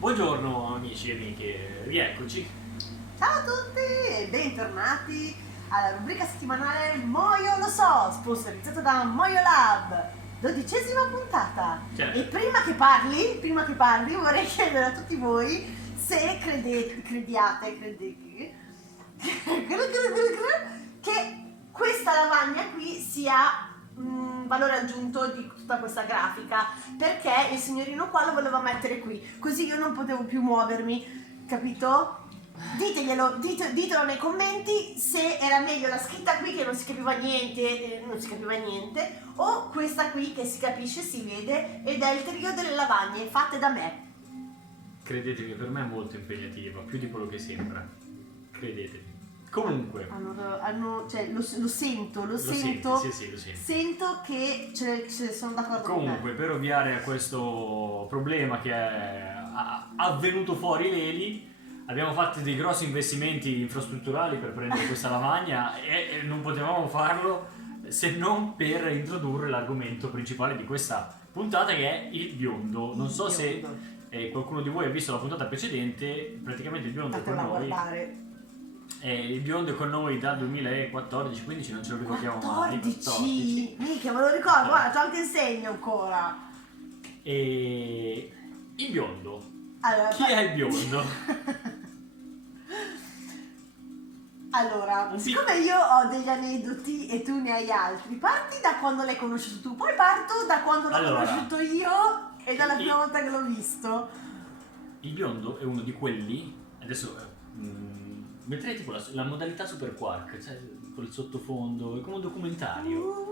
Buongiorno amici e amiche, rieccoci. Ciao a tutti e bentornati alla rubrica settimanale Moio lo so, sponsorizzata da Moio Lab, 12ª puntata. Certo. E prima che parli vorrei chiedere a tutti voi se crediate che questa lavagna qui sia valore aggiunto di tutta questa grafica, perché il signorino qua lo voleva mettere qui, così io non potevo più muovermi, capito? Ditelo nei commenti se era meglio la scritta qui che non si capiva niente, o questa qui che si capisce, si vede ed è il trio delle lavagne fatte da me. Credetemi, per me è molto impegnativa, più di quello che sembra. Credetemi. Comunque. Lo sento. Sì, lo sento. Sento che sono d'accordo Comunque, con me. per ovviare a questo problema che è avvenuto fuori l'Eli, abbiamo fatto dei grossi investimenti infrastrutturali per prendere questa lavagna e non potevamo farlo se non per introdurre l'argomento principale di questa puntata, che è il biondo. Non so se qualcuno di voi ha visto la puntata precedente. Praticamente il biondo è con noi. Il biondo è con noi dal 2014-15, non ce lo ricordiamo mai. 14? Mica me lo ricordo, guarda, c'ho anche il segno ancora. E il biondo. Allora, Chi è il biondo? Allora, siccome io ho degli aneddoti e tu ne hai altri, parti da quando l'hai conosciuto tu, poi parto da quando l'ho conosciuto io e dalla prima volta che l'ho visto. Il biondo è uno di quelli, adesso metterei tipo la modalità Super Quark, cioè con il sottofondo, è come un documentario.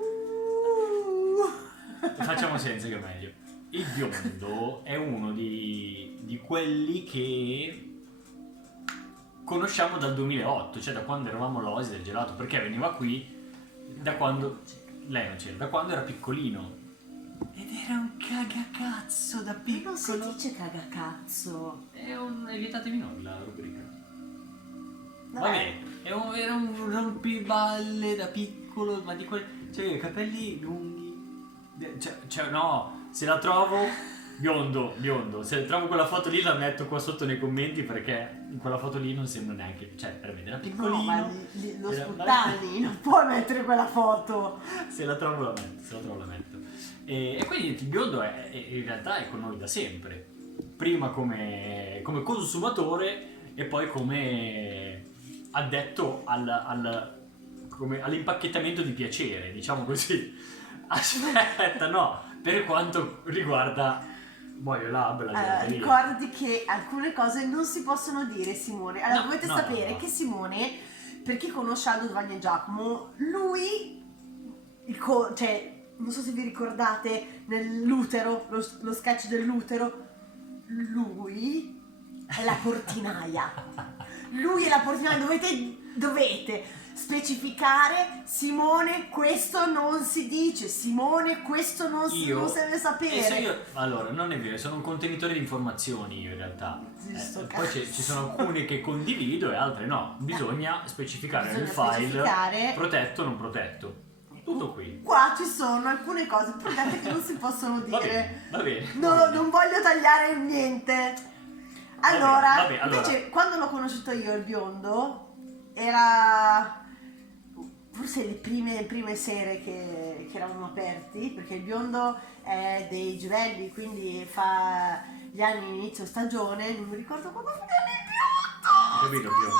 Facciamo senza che è meglio. Il biondo è uno di quelli che conosciamo dal 2008, cioè da quando eravamo all'Oasi del Gelato, perché veniva qui da quando lei non c'era, da quando era piccolino. Ed era un cagacazzo da piccolo. Non si dice cagacazzo. Evitatevi noi la rubrica. Vabbè. Era un rompiballe da piccolo, ma di quel. Cioè, capelli lunghi. Cioè, no, se la trovo. Biondo. Se trovo quella foto lì la metto qua sotto nei commenti, perché in quella foto lì non sembra neanche. Cioè, veramente era piccolino. No, ma lo sputtani, non puoi mettere quella foto. Se la trovo la metto. E quindi il biondo in realtà è con noi da sempre. Prima come consumatore e poi come addetto all'impacchettamento di piacere, diciamo così. Aspetta, no, per quanto riguarda Moio Lab, la gelateria. Ricordati che alcune cose non si possono dire, Simone. Allora, dovete sapere che Simone, per chi conosce Aldo Duvagni e Giacomo, lui, cioè, non so se vi ricordate nell'utero, lo sketch dell'utero, lui è la portinaia. Lui è la portinaia, dovete specificare: Simone, questo non si dice, Simone, questo non si deve sapere. Allora, non è vero, sono un contenitore di informazioni io in realtà. Poi ci sono alcune che condivido e altre no. Bisogna specificare nel file protetto o non protetto. Tutto qui. Qua ci sono alcune cose protette che non si possono dire. Va bene. No, non voglio tagliare niente. Allora, vabbè. Invece quando l'ho conosciuto io il biondo era forse le prime sere che eravamo aperti, perché il biondo è dei Givelli, quindi fa gli anni inizio stagione, non mi ricordo quando finì il biondo.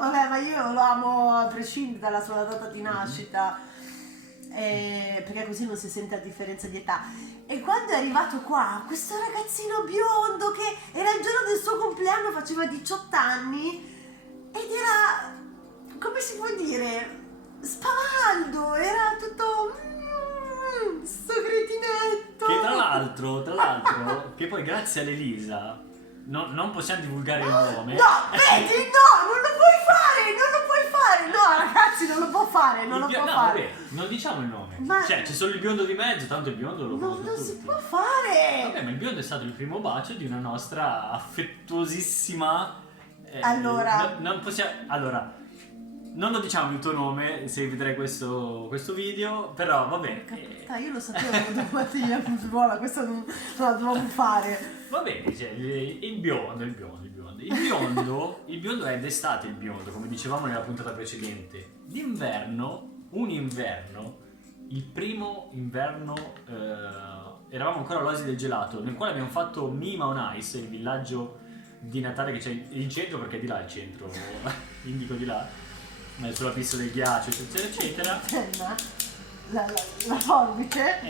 Vabbè, ma io lo amo a prescindere dalla sua data di nascita, perché così non si sente la differenza di età. E quando è arrivato qua, questo ragazzino biondo che era il giorno del suo compleanno, faceva 18 anni ed era, come si può dire, spavaldo, era tutto sto cretinetto. Che tra l'altro, che poi grazie all'Elisa non possiamo divulgare il nome. No, vedi, no, non lo puoi fare, no ragazzi, non lo può fare. Vabbè, non diciamo il nome. Cioè, c'è solo il biondo di mezzo, tanto il biondo lo conosco tutti. Non si può fare. Vabbè, ma il biondo è stato il primo bacio di una nostra affettuosissima. Allora, non possiamo. Allora, Non lo diciamo il tuo nome se vedrai questo video, però vabbè. Io lo sapevo quando parti a scuola, questo non la dovevamo fare. Va bene, cioè, il biondo è d'estate il biondo, come dicevamo nella puntata precedente. D'inverno, il primo inverno, eravamo ancora all'Oasi del Gelato, nel quale abbiamo fatto Mima on Ice, il villaggio di Natale che c'è in centro, perché è di là il centro, indico di là, sulla pista del ghiaccio, eccetera, eccetera. La forbice.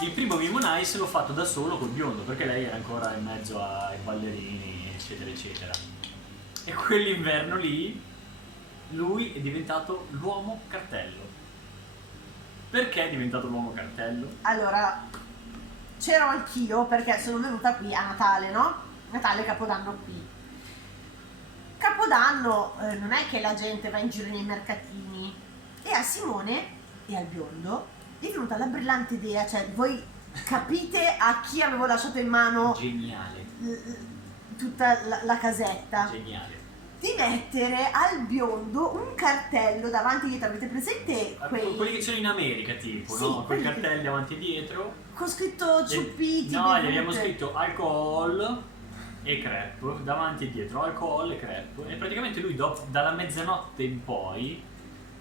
Il primo Mimo Nice l'ho fatto da solo col biondo, perché lei era ancora in mezzo ai ballerini, eccetera, eccetera. E quell'inverno lì, lui è diventato l'uomo cartello. Perché è diventato l'uomo cartello? Allora, c'ero anch'io perché sono venuta qui a Natale, no? Natale, Capodanno qui. Capodanno non è che la gente va in giro nei mercatini, e a Simone e al biondo è venuta la brillante idea, cioè voi capite a chi avevo lasciato in mano Geniale. tutta la casetta, Geniale. di mettere al biondo un cartello davanti e dietro. Avete presente quelli che sono in America tipo, sì, no? Quei cartelli davanti e dietro con scritto ciuppiti, no, bevute. gli abbiamo scritto alcohol e crepe davanti e dietro, alcohol e crepe, e praticamente lui dalla mezzanotte in poi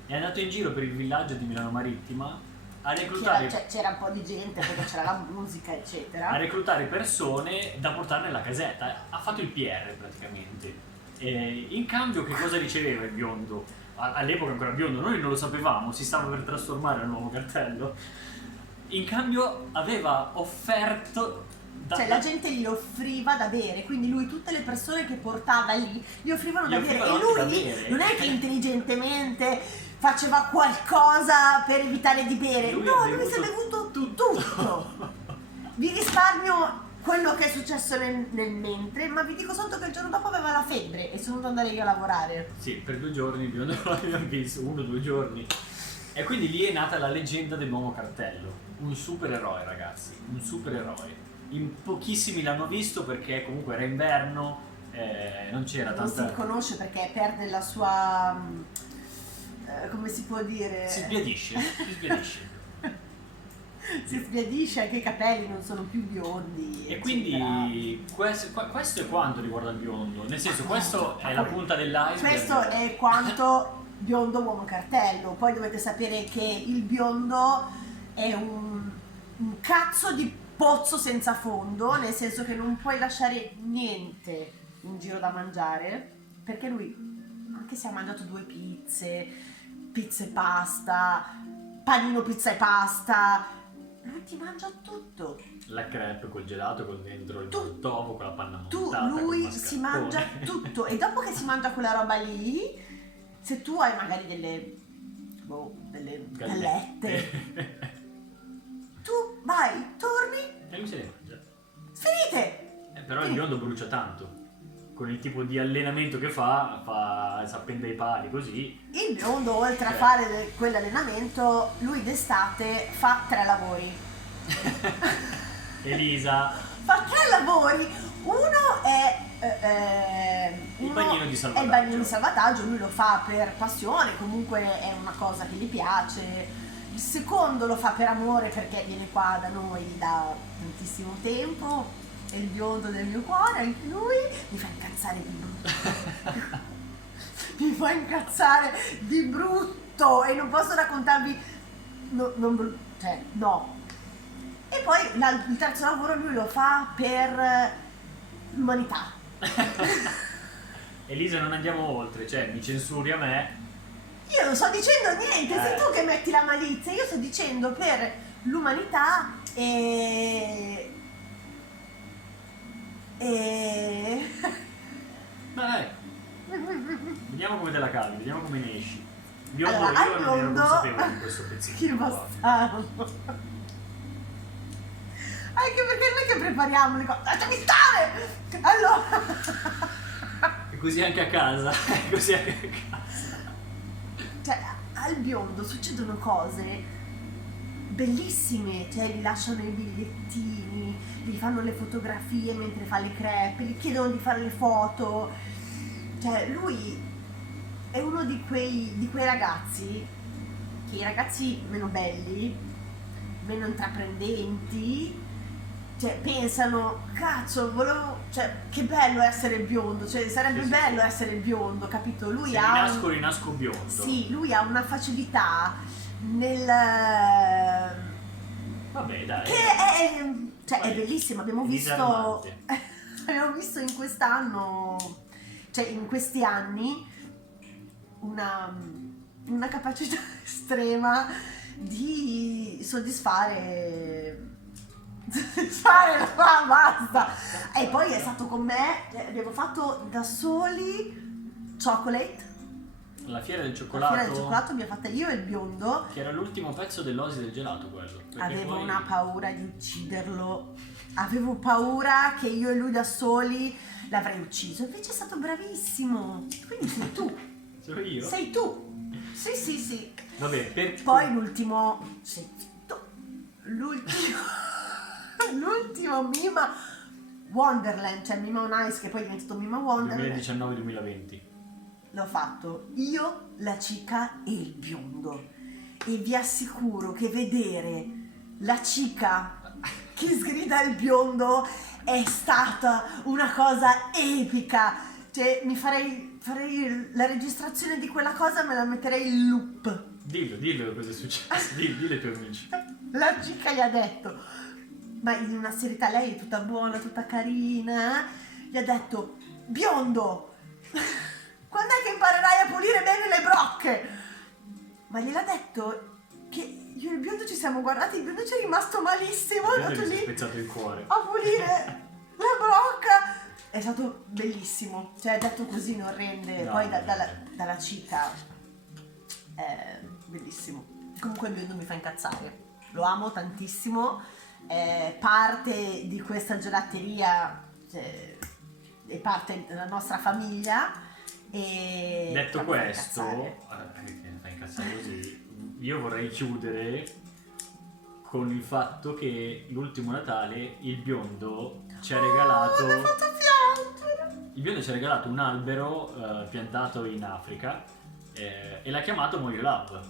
è andato in giro per il villaggio di Milano Marittima a reclutare c'era un po' di gente perché c'era la musica eccetera, a reclutare persone da portare nella casetta. Ha fatto il PR praticamente, e in cambio che cosa riceveva il biondo? All'epoca ancora biondo, noi non lo sapevamo, si stava per trasformare nel nuovo cartello. In cambio aveva offerto la gente gli offriva da bere, quindi lui tutte le persone che portava lì gli offrivano da bere, e lui non è che intelligentemente faceva qualcosa per evitare di bere, lui si è bevuto tutto. Vi risparmio quello che è successo nel mentre, ma vi dico sotto che il giorno dopo aveva la febbre e sono dovuta andare io a lavorare. Sì, per 2 giorni il biondo non l'abbiamo visto, 1 o 2 giorni. E quindi lì è nata la leggenda del nuovo cartello, un supereroe, ragazzi, un supereroe. In pochissimi l'hanno visto perché comunque era inverno, non c'era tanta... Non si conosce perché perde la sua... come si può dire? Si sbiadisce. Si sbiadisce, anche i capelli non sono più biondi. E quindi questo è quanto riguarda il biondo, nel senso questo è la punta dell'iceberg. Questo è quanto biondo uomo cartello. Poi dovete sapere che il biondo è un cazzo di pozzo senza fondo, nel senso che non puoi lasciare niente in giro da mangiare, perché lui, anche se ha mangiato 2 pizza e pasta, panino, pizza e pasta, lui ti mangia tutto. La crepe col gelato, con dentro il tofu, con la panna montata. Lui si mangia tutto, e dopo che si mangia quella roba lì, se tu hai magari delle gallette, tu vai, torni e lui se le mangia. Finite! Però il biondo brucia tanto. Con il tipo di allenamento che fa si appende ai pali così. Il biondo, oltre a fare quell'allenamento, lui d'estate fa 3 lavori. Elisa Fa 3 lavori. Uno è il bagnino di salvataggio. È il bagnino di salvataggio, lui lo fa per passione, comunque è una cosa che gli piace. Il secondo lo fa per amore perché viene qua da noi da tantissimo tempo. È il biondo del mio cuore, anche lui mi fa incazzare di brutto. Mi fa incazzare di brutto e non posso raccontarvi no. E poi il terzo lavoro lui lo fa per l'umanità. Elisa, non andiamo oltre, cioè mi censuri a me. Io non sto dicendo niente, sei tu che metti la malizia, io sto dicendo per l'umanità e... Dai, vediamo come te la cavi, vediamo come ne esci. Biondo, allora, io non ero consapevole di questo pezzettino. Che bastardo. Anche perché noi che prepariamo le cose, lasciami stare! Allora... E così anche a casa, Cioè, al biondo succedono cose bellissime, cioè gli lasciano i bigliettini, gli fanno le fotografie mentre fa le crepe, gli chiedono di fare le foto, cioè lui è uno di quei ragazzi, che i ragazzi meno belli, meno intraprendenti, cioè pensano, cazzo, cioè che bello essere biondo, cioè sarebbe Sì, bello essere biondo, capito? Lui se ha rinasco biondo. sì, lui ha una facilità nel Vabbè, dai. che cioè è bellissima, abbiamo visto in quest'anno, cioè in questi anni una capacità estrema di soddisfare ma basta. E poi è stato con me, abbiamo fatto da soli Chocolate, La fiera del la cioccolato. fiera del cioccolato, abbiamo fatta io e il biondo. Che era l'ultimo pezzo dell'osi del gelato quello. Perché Avevo poi- una paura di ucciderlo, avevo paura che io e lui da soli l'avrei ucciso, invece è stato bravissimo, quindi sei tu, Sono io? sei tu, sì. Vabbè, per... Poi l'ultimo, sei zitto, l'ultimo Mima Wonderland, cioè Mima on Ice che poi è diventato Mima Wonderland, 2019-2020. l'ho fatto io, la cica e il biondo, e vi assicuro che vedere la cica che sgrida il biondo è stata una cosa epica, cioè mi farei la registrazione di quella cosa, me la metterei in loop. Dillo cosa è successo. Dillo ai tuoi amici. La cica gli ha detto, ma in una serietà, lei è tutta buona, tutta carina, gli ha detto, biondo, quando è che imparerai a pulire bene le brocche? Ma gliel'ha detto che io e il biondo ci siamo guardati, il biondo ci è rimasto malissimo, è Io andato gli si è lì spezzato il cuore. a pulire la brocca. È stato bellissimo, cioè detto così non rende, No, poi non dalla cica è bellissimo. Comunque il biondo mi fa incazzare, lo amo tantissimo, è parte di questa gelateria, cioè, è parte della nostra famiglia e Detto mi fa questo, incazzare. che mi fai incazzare così, io vorrei chiudere con il fatto che l'ultimo Natale il biondo ci ha regalato... Mi ha fatto piangere. Il biondo ci ha regalato un albero piantato in Africa e l'ha chiamato Moyo Lab.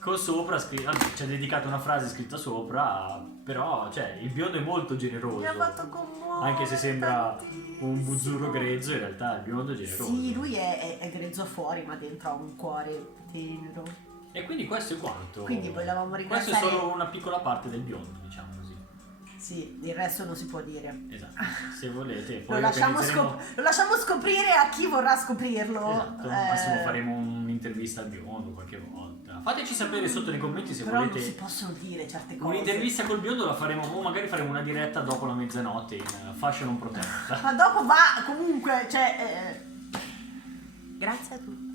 Con sopra ci ha dedicato una frase scritta sopra, però cioè, il biondo è molto generoso. Mi ha fatto commuovere Anche se sembra tantissimo. un buzzurro grezzo, in realtà il biondo è generoso. Sì, lui è grezzo fuori, ma dentro ha un cuore tenero. E quindi questo è quanto. Quindi volevamo Questo ringraziare. è solo una piccola parte del biondo, diciamo così. Sì, il resto non si può dire. Esatto. Se volete, Lo poi lasciamo, organizzeremo... lo lasciamo scoprire a chi vorrà scoprirlo. Esatto, al massimo faremo un'intervista al biondo qualche volta. Fateci sapere sotto nei commenti se Però non si volete possono dire certe cose. un'intervista col biondo, la faremo, o magari faremo una diretta dopo la mezzanotte in fascia non protetta. Ma dopo va comunque, cioè. Grazie a tutti.